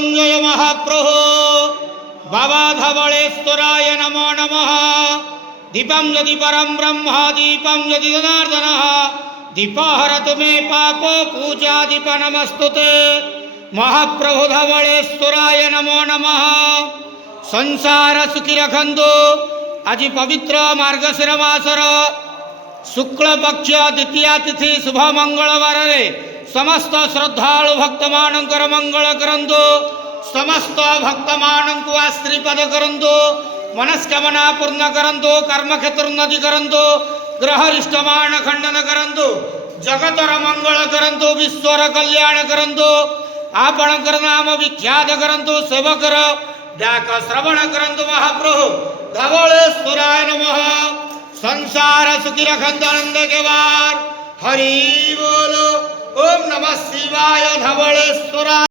मृत्युंजय महाप्रभु बाबा धवलेश्वराय नमो नमः। दीपं यदि परं ब्रह्म दीपं यदि जनार्दनः दीपहरतु मे पापो पूजा दीप नमस्तुते। महाप्रभु धवलेश्वराय नमो नमः। संसार सुखी रखंतु। आज पवित्र मार्गशीर मासर शुक्ल पक्ष द्वितीया तिथि शुभ मंगलवार समस्त श्रद्धालु भक्त मानकर मंगल करंतु। समस्त भक्त मानक आश्रीपद करंतु। मनस्कामना पूर्ण करंतु। कर्म क्षेत्र उन्नति करंतु। ग्रह इष्टमान खंडन करंतु। जगतर मंगल करंतु। विश्वर कल्याण करंतु। आपणकर नाम विख्यात करंतु। सेवकर डाक श्रवण करंतु। महाप्रभु धवलेश्वराय नमः। संसार सुखी रखंत आनंद के वार हरि बोलो। ओम नमः शिवाय धवलेश्वराय।